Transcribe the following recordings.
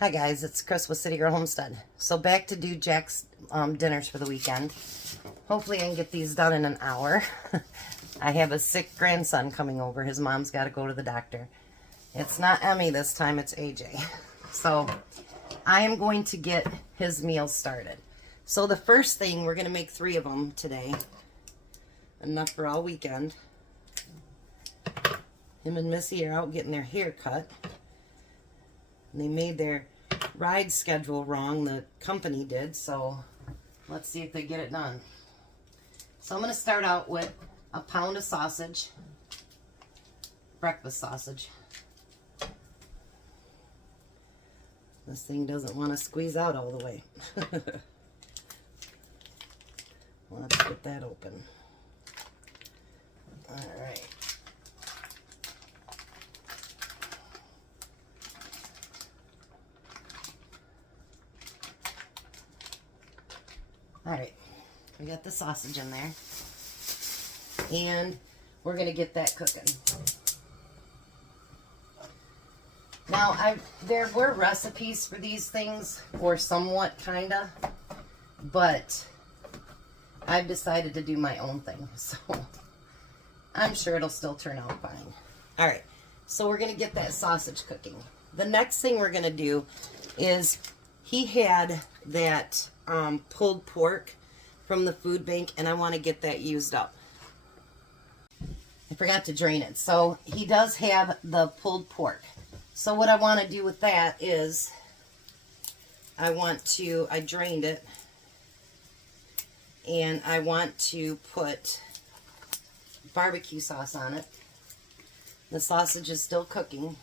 Hi guys, it's Chris with City Girl Homestead. So back to do Jack's dinners for the weekend. Hopefully I can get these done in an hour. I have a sick grandson coming over. His mom's got to go to the doctor. It's not Emmy this time, it's AJ. So I am going to get his meals started. So the first thing, we're going to make 3 of them today. Enough for all weekend. Him and Missy are out getting their hair cut. And they made their ride schedule wrong, the company did, so let's see if they get it done. So I'm going to start out with a pound of sausage, breakfast sausage. This thing doesn't want to squeeze out all the way. Let's get that open. All right. Alright, we got the sausage in there, and we're going to get that cooking. Now, there were recipes for these things, or somewhat, kinda, but I've decided to do my own thing, so I'm sure it'll still turn out fine. Alright, so we're going to get that sausage cooking. The next thing we're going to do is, he had that pulled pork from the food bank, and I want to get that used up. I forgot to drain it. So he does have the pulled pork. So what I want to do with that is I drained it, and I want to put barbecue sauce on it. The sausage is still cooking.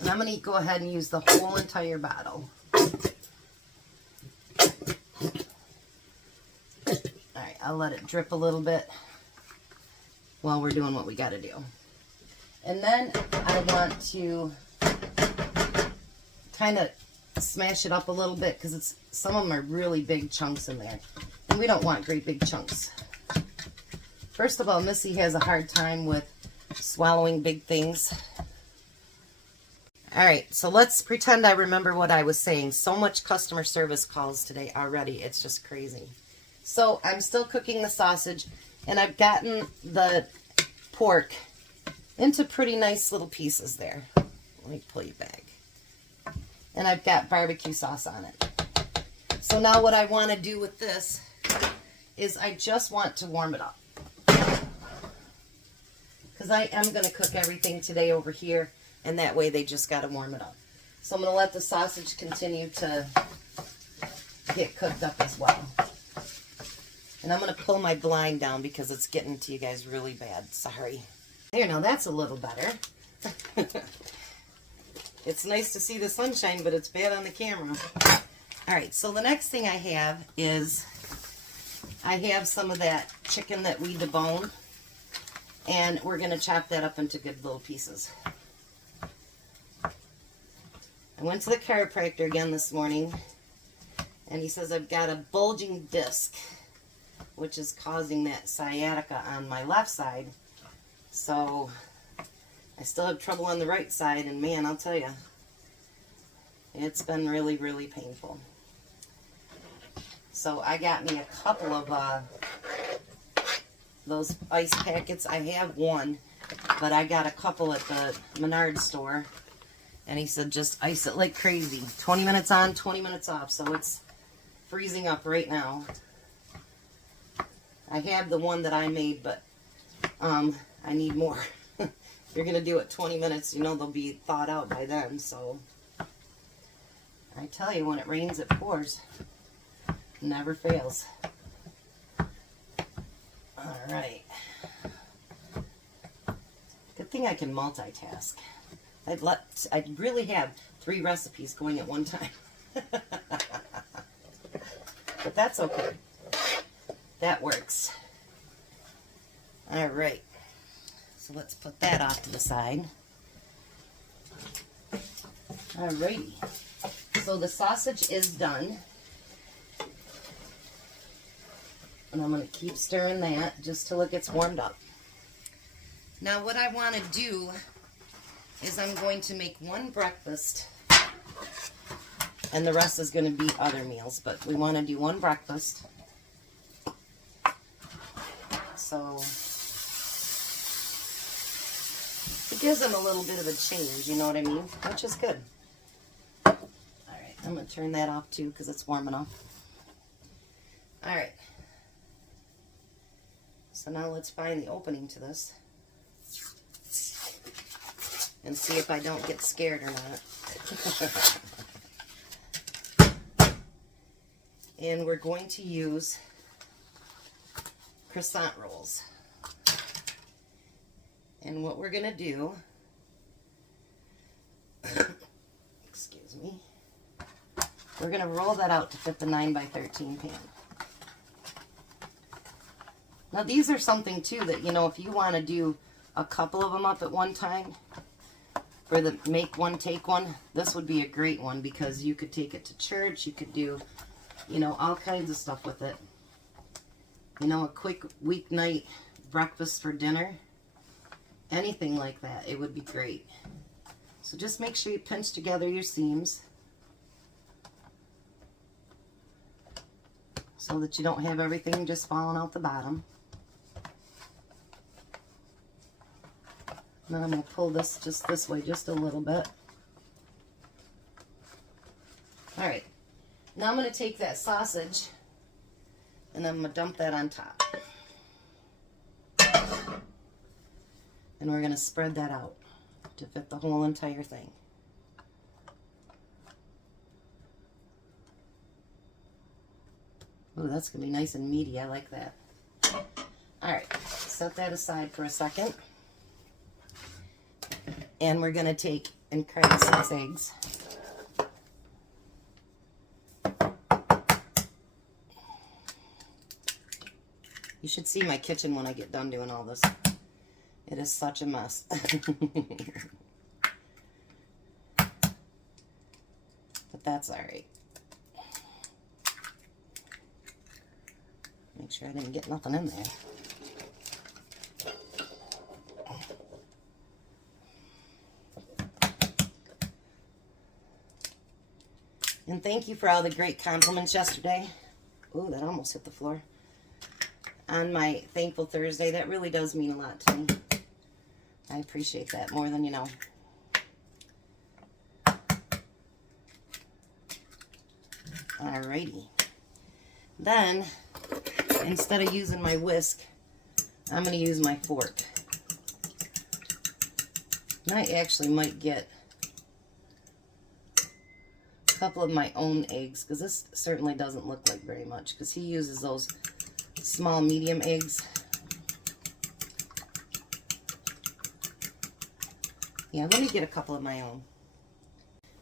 And I'm going to go ahead and use the whole entire bottle. Alright, I'll let it drip a little bit while we're doing what we got to do. And then I want to kind of smash it up a little bit because some of them are really big chunks in there. And we don't want great big chunks. First of all, Missy has a hard time with swallowing big things. Alright, so let's pretend I remember what I was saying. So much customer service calls today already. It's just crazy. So I'm still cooking the sausage, and I've gotten the pork into pretty nice little pieces there. Let me pull you back. And I've got barbecue sauce on it. So now what I want to do with this is I just want to warm it up. Because I am going to cook everything today over here. And that way they just got to warm it up. So I'm going to let the sausage continue to get cooked up as well. And I'm going to pull my blind down because it's getting to you guys really bad. Sorry. There, now that's a little better. It's nice to see the sunshine, but it's bad on the camera. Alright, so the next thing I have is I have some of that chicken that we deboned. And we're going to chop that up into good little pieces. I went to the chiropractor again this morning, and he says I've got a bulging disc, which is causing that sciatica on my left side. So I still have trouble on the right side, and man, I'll tell you, it's been really, really painful. So I got me a couple of those ice packets. I have one, but I got a couple at the Menards store. And he said just ice it like crazy. 20 minutes on, 20 minutes off. So it's freezing up right now. I have the one that I made, but I need more. If you're going to do it 20 minutes, you know they'll be thawed out by then. So I tell you, when it rains, it pours. Never fails. Alright. Good thing I can multitask. I'd really have 3 recipes going at one time. But that's okay. That works. Alright. So let's put that off to the side. Alrighty. So the sausage is done. And I'm going to keep stirring that just till it gets warmed up. Now what I want to do is I'm going to make one breakfast, and the rest is going to be other meals, but we want to do one breakfast. So it gives them a little bit of a change, you know what I mean? Which is good. All right, I'm going to turn that off too because it's warm enough. All right. So now let's find the opening to this and see if I don't get scared or not. And we're going to use croissant rolls. And what we're going to do, excuse me, we're going to roll that out to fit the 9x13 pan. Now these are something too that, you know, if you want to do a couple of them up at one time, for the make one, take one, this would be a great one because you could take it to church, you could do, you know, all kinds of stuff with it. You know, a quick weeknight breakfast for dinner, anything like that, it would be great. So just make sure you pinch together your seams so that you don't have everything just falling out the bottom. Now I'm going to pull this just this way just a little bit. Alright, now I'm going to take that sausage and I'm going to dump that on top. And we're going to spread that out to fit the whole entire thing. Ooh, that's going to be nice and meaty. I like that. Alright, set that aside for a second. And we're going to take and crack 6 eggs. You should see my kitchen when I get done doing all this. It is such a mess. But that's alright. Make sure I didn't get nothing in there. And thank you for all the great compliments yesterday. Ooh, that almost hit the floor. On my Thankful Thursday. That really does mean a lot to me. I appreciate that more than you know. Alrighty. Then, instead of using my whisk, I'm going to use my fork. And I actually might get a couple of my own eggs, because this certainly doesn't look like very much, because he uses those small medium eggs. Yeah, let me get a couple of my own.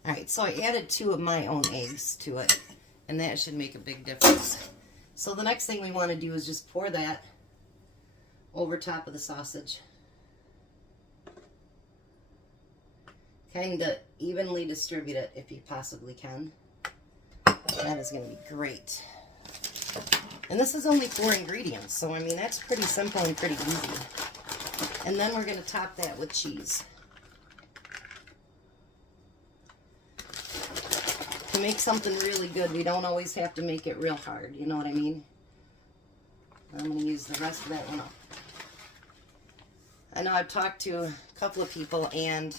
Alright, so I added 2 of my own eggs to it, and that should make a big difference. So the next thing we want to do is just pour that over top of the sausage. Kind of evenly distribute it if you possibly can. That is going to be great. And this is only 4 ingredients, so I mean that's pretty simple and pretty easy. And then we're going to top that with cheese. To make something really good, we don't always have to make it real hard, you know what I mean? I'm going to use the rest of that one up. I know I've talked to a couple of people, and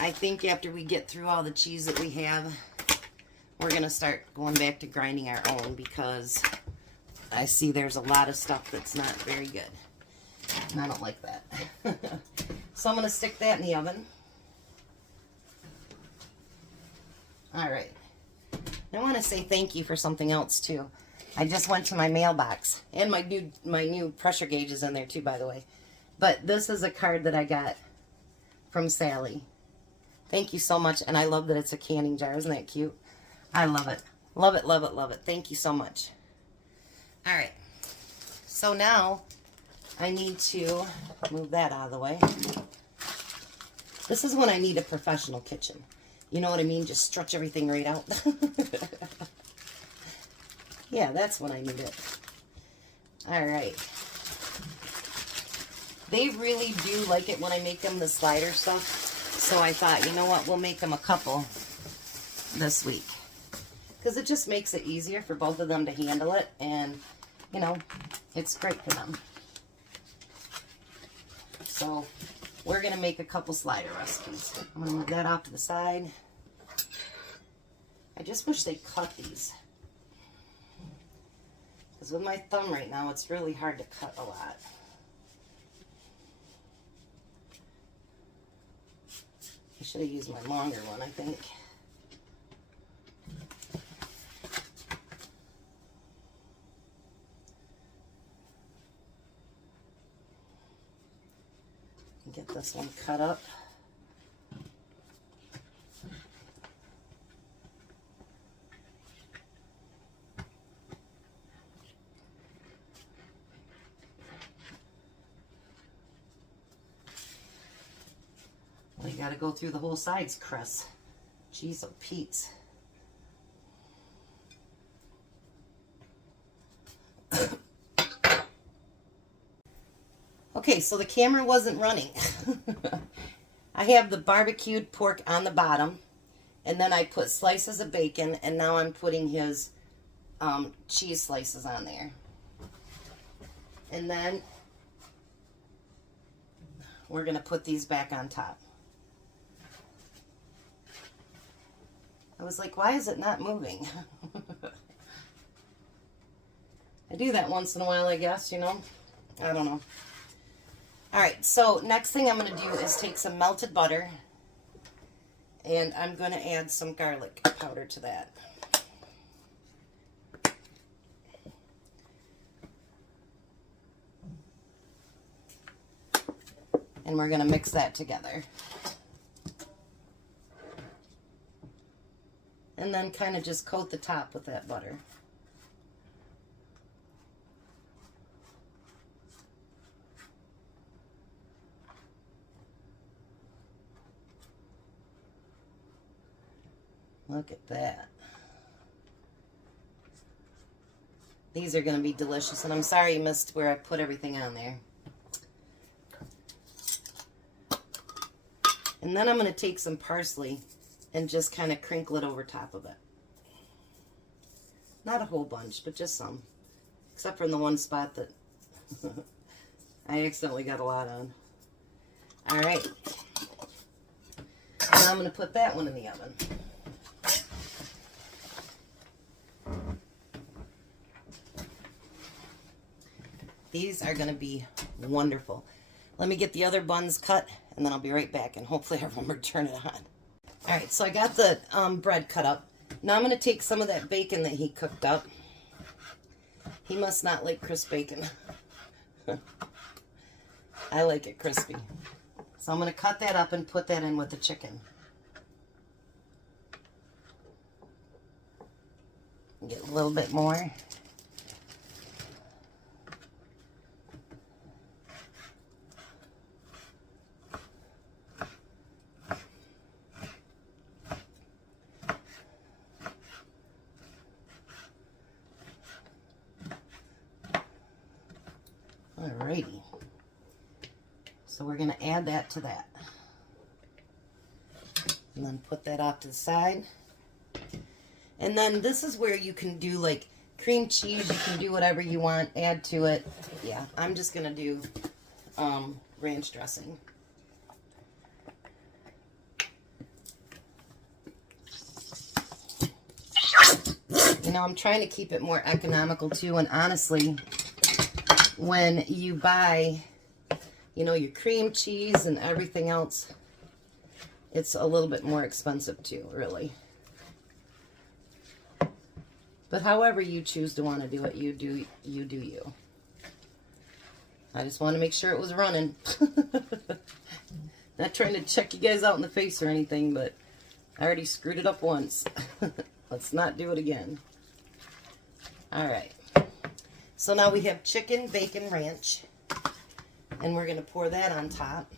I think after we get through all the cheese that we have, we're going to start going back to grinding our own, because I see there's a lot of stuff that's not very good. And I don't like that. So I'm going to stick that in the oven. Alright. I want to say thank you for something else too. I just went to my mailbox, and my new pressure gauge is in there too, by the way. But this is a card that I got from Sally. Thank you so much, and I love that it's a canning jar. Isn't that cute? I love it. Love it, love it, love it. Thank you so much. Alright, so now I need to move that out of the way. This is when I need a professional kitchen. You know what I mean? Just stretch everything right out. Yeah, that's when I need it. Alright. They really do like it when I make them the slider stuff. So I thought, you know what, we'll make them a couple this week. Because it just makes it easier for both of them to handle it. And, you know, it's great for them. So we're going to make a couple slider recipes. I'm going to move that off to the side. I just wish they cut these. Because with my thumb right now, it's really hard to cut a lot. I should have used my longer one, I think. Get this one cut up. Well, you got to go through the whole sides, Chris. Jeez, oh Pete's. Okay, so the camera wasn't running. I have the barbecued pork on the bottom, and then I put slices of bacon, and now I'm putting his cheese slices on there. And then we're going to put these back on top. I was like, why is it not moving? I do that once in a while, I guess, you know. I don't know. All right, so next thing I'm going to do is take some melted butter, and I'm going to add some garlic powder to that. And we're going to mix that together. And then kind of just coat the top with that butter. Look at that. These are going to be delicious, and I'm sorry you missed where I put everything on there. And then I'm going to take some parsley and just kind of crinkle it over top of it. Not a whole bunch, but just some. Except for in the one spot that I accidentally got a lot on. Alright. Now I'm going to put that one in the oven. These are going to be wonderful. Let me get the other buns cut, and then I'll be right back, and hopefully I remember to turn it on. All right, so I got the bread cut up. Now I'm going to take some of that bacon that he cooked up. He must not like crisp bacon. I like it crispy. So I'm going to cut that up and put that in with the chicken. Get a little bit more. Alrighty. So we're going to add that to that. And then put that off to the side. And then this is where you can do like cream cheese. You can do whatever you want. Add to it. Yeah, I'm just going to do ranch dressing. You know, I'm trying to keep it more economical too. And honestly, when you buy, you know, your cream cheese and everything else, it's a little bit more expensive too, really. But however you choose to want to do it, you do you. I just want to make sure it was running. Not trying to check you guys out in the face or anything, but I already screwed it up once. Let's not do it again. All right. So now we have chicken bacon ranch, and we're going to pour that on top.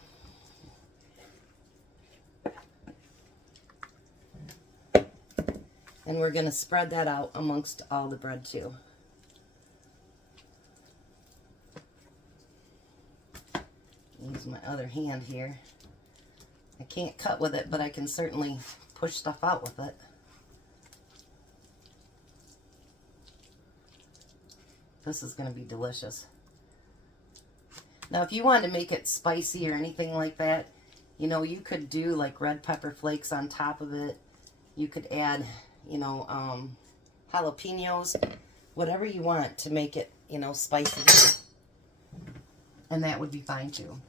And we're going to spread that out amongst all the bread too. Use my other hand here. I can't cut with it, but I can certainly push stuff out with it. This is going to be delicious. Now, if you wanted to make it spicy or anything like that, you know, you could do like red pepper flakes on top of it. You could add, you know, jalapenos, whatever you want to make it, you know, spicy. And that would be fine too.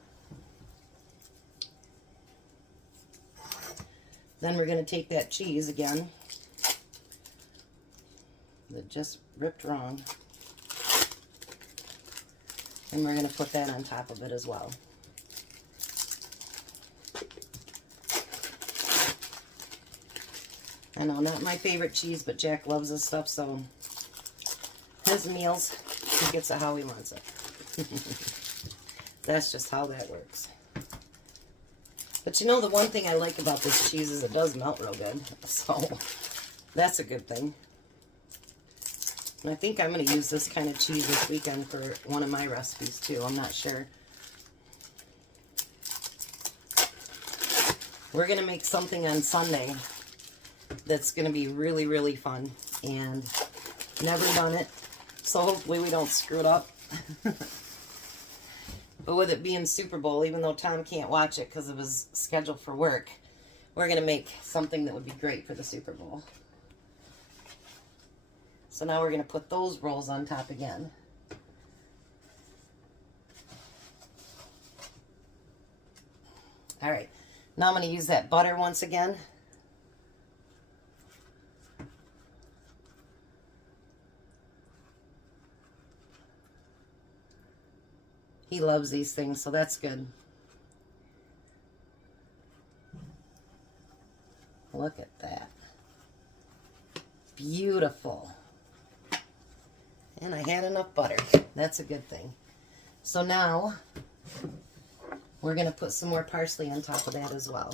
Then we're going to take that cheese again that just ripped wrong. And we're going to put that on top of it as well. I know, not my favorite cheese, but Jack loves this stuff, so his meals, he gets it how he wants it. That's just how that works. But you know, the one thing I like about this cheese is it does melt real good, so that's a good thing. And I think I'm going to use this kind of cheese this weekend for one of my recipes too. I'm not sure. We're going to make something on Sunday that's going to be really, really fun. And never done it, so hopefully we don't screw it up. But with it being Super Bowl, even though Tom can't watch it because of his schedule for work, we're going to make something that would be great for the Super Bowl. So now we're going to put those rolls on top again. All right, now I'm going to use that butter once again. He loves these things, so that's good. Look at that. Beautiful. And I had enough butter. That's a good thing. So now we're going to put some more parsley on top of that as well.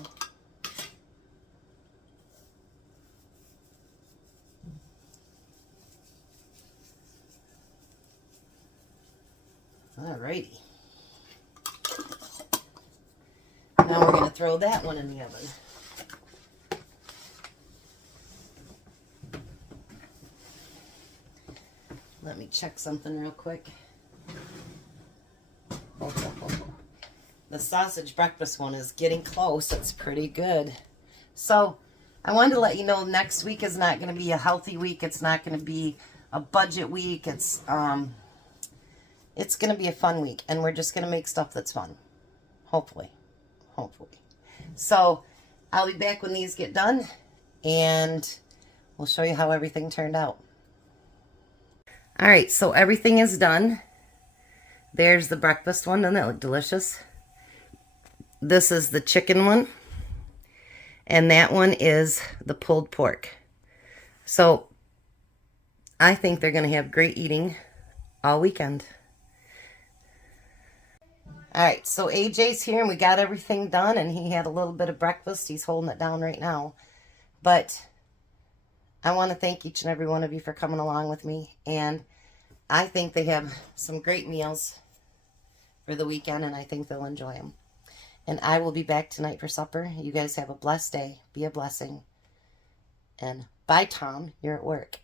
Alrighty. Now we're going to throw that one in the oven. Let me check something real quick. The sausage breakfast one is getting close. It's pretty good. So I wanted to let you know next week is not going to be a healthy week. It's not going to be a budget week. It's going to be a fun week, and we're just going to make stuff that's fun. Hopefully. Hopefully. So I'll be back when these get done, and we'll show you how everything turned out. All right, so everything is done. There's the breakfast one. Doesn't that look delicious? This is the chicken one, and that one is the pulled pork. So I think they're going to have great eating all weekend. All right, so AJ's here, and we got everything done, and he had a little bit of breakfast. He's holding it down right now. But I want to thank each and every one of you for coming along with me, and I think they have some great meals for the weekend, and I think they'll enjoy them. And I will be back tonight for supper. You guys have a blessed day. Be a blessing. And bye, Tom. You're at work.